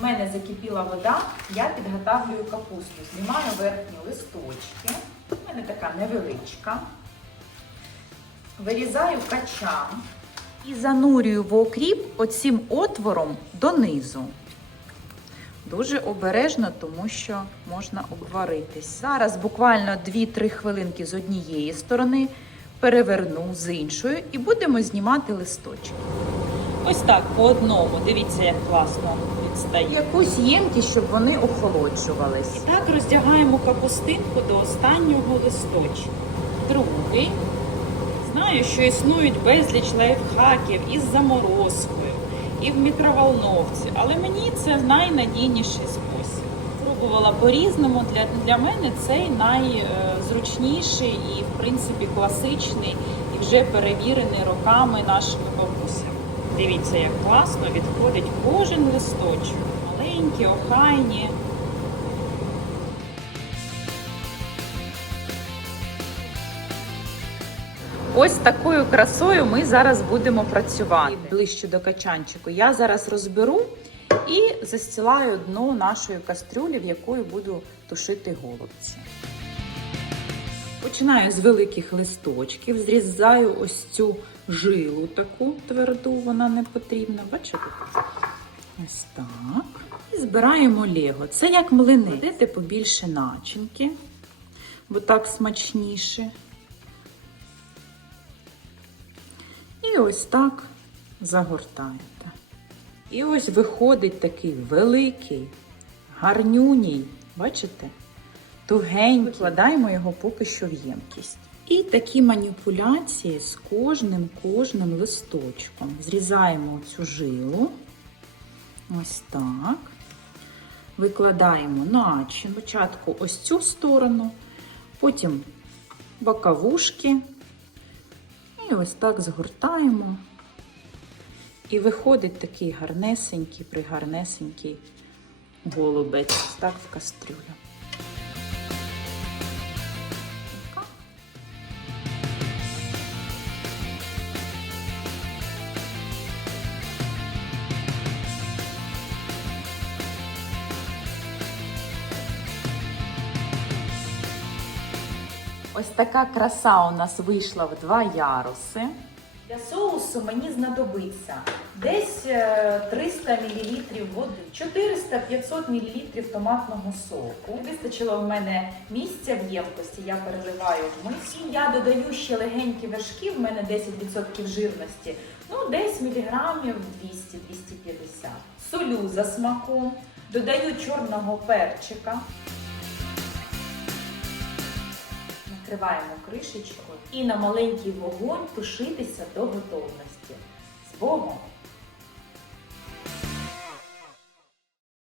В мене закипіла вода, я підготавлюю капусту. Знімаю верхні листочки. У мене така невеличка. Вирізаю качан і занурюю в окріп оцим отвором донизу. Дуже обережно, тому що можна обваритись. Зараз буквально 2-3 хвилинки з однієї сторони переверну з іншої і будемо знімати листочки. Ось так по одному. Дивіться, як класно відстає. Якусь ємкість, щоб вони охолоджувались. І так роздягаємо капустинку до останнього листочка. Другий. Знаю, що існують безліч лайфхаків із заморозкою, і в мікроволновці, але мені це найнадійніший спосіб. Пробувала по-різному. Для, для мене цей найзручніший і, в принципі, класичний і вже перевірений роками нашими бабусями. Дивіться, як класно відходить кожен листочок. Маленькі, охайні. Ось такою красою ми зараз будемо працювати. Ближче до качанчику. Я зараз розберу і застілаю дно нашої кастрюлі, в якої буду тушити голубці. Починаю з великих листочків, зрізаю ось цю жилу таку тверду, вона не потрібна. Бачите? Ось так. І збираємо лего. Це як млини. Дайте побільше начинки, бо так смачніше. І ось так загортаєте. І ось виходить такий великий, гарнюній, бачите? Тугенький. Викладаємо його поки що в ємкість. І такі маніпуляції з кожним кожним листочком. Зрізаємо цю жилу. Ось так. Викладаємо начин. Спочатку ось цю сторону, потім боковушки. І ось так згортаємо. І виходить такий гарнесенький, пригарнесенький голубець. Ось Так в кастрюлю. Ось така краса у нас вийшла в два яруси. Для соусу мені знадобиться десь е, 300 мл води, 400-500 мл томатного соку. Вистачило в мене місця в ємкості, я переливаю в миску. Я додаю ще легенькі вершки, в мене 10% жирності, ну десь міліграмів 200-250. Солю за смаком, додаю чорного перчика. Накриваємо кришечкою і на маленький вогонь тушитися до готовності. З Богом!